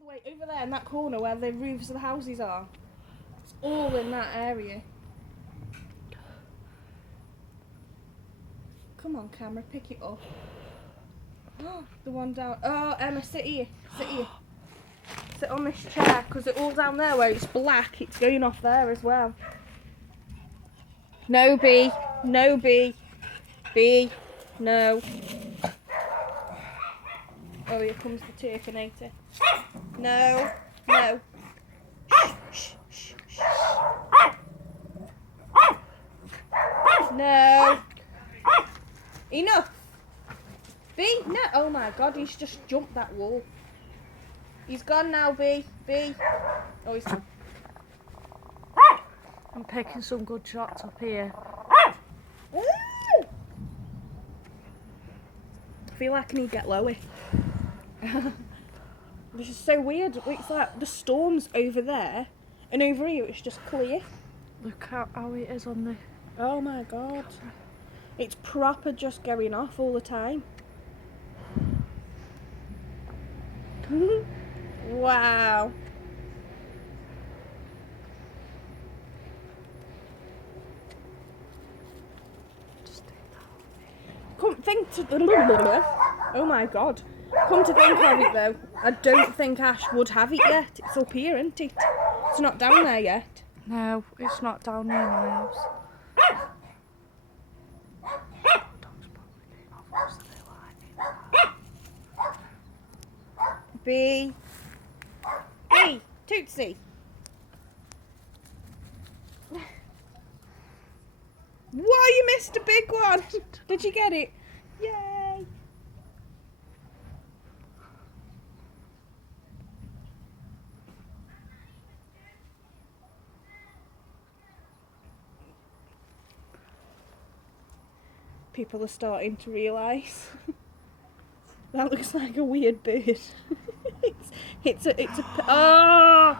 the way over there in that corner where the roofs of the houses are. It's all in that area. Come on, camera, pick it up. The one down. Oh, Emma, sit here. Sit here. Sit on this chair, because it's all down there where it's black. It's going off there as well. No, B. No, B. B. No. Oh, here comes the Turkinator. No. No. Shh, shh, shh, shh. No. Enough. B, no. Oh my God, he's just jumped that wall. He's gone now, B. B. Oh, he's gone. I'm picking some good shots up here. I feel like I need to get lower. This is so weird. It's like the storm's over there, and over here it's just clear. Look how it is on the... Oh my God. It's proper just going off all the time. Wow. Oh my God. Come to think of it though, I don't think Ash would have it yet. It's up here, isn't it? It's not down there yet. No, it's not down near my house. B. B. Tootsie. Why, you missed a big one. Did you get it? Yay. People are starting to realise. That looks like a weird bird. it's a oh!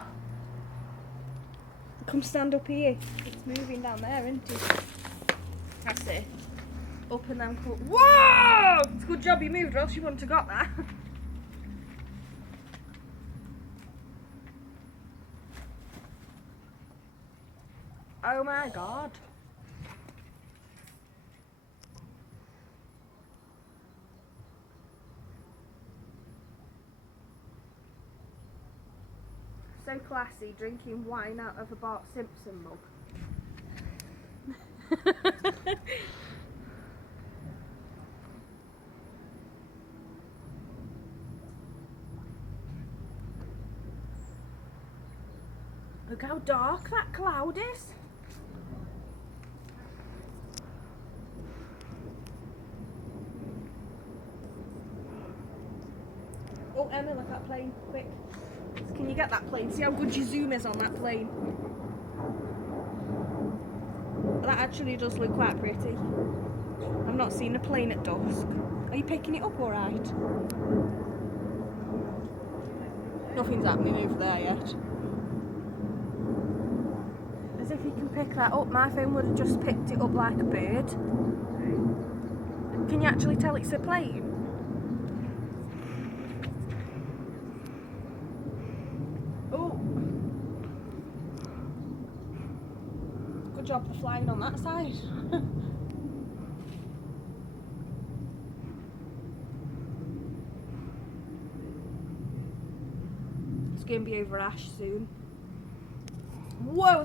Come stand up here. It's moving down there, isn't it? That's it. Up and then put. Whoa! It's a good job you moved, or else you wouldn't have got that. Oh my God. So classy, drinking wine out of a Bart Simpson mug. Look how dark that cloud is. Oh, Emma, look at that plane, quick. Can you get that plane? See how good your zoom is on that plane? That actually does look quite pretty. I've not seen a plane at dusk. Are you picking it up alright? Nothing's happening over there yet. As if you can pick that up. My phone would have just picked it up like a bird. Can you actually tell it's a plane? Good job for flying on that side. It's going to be over Ash soon.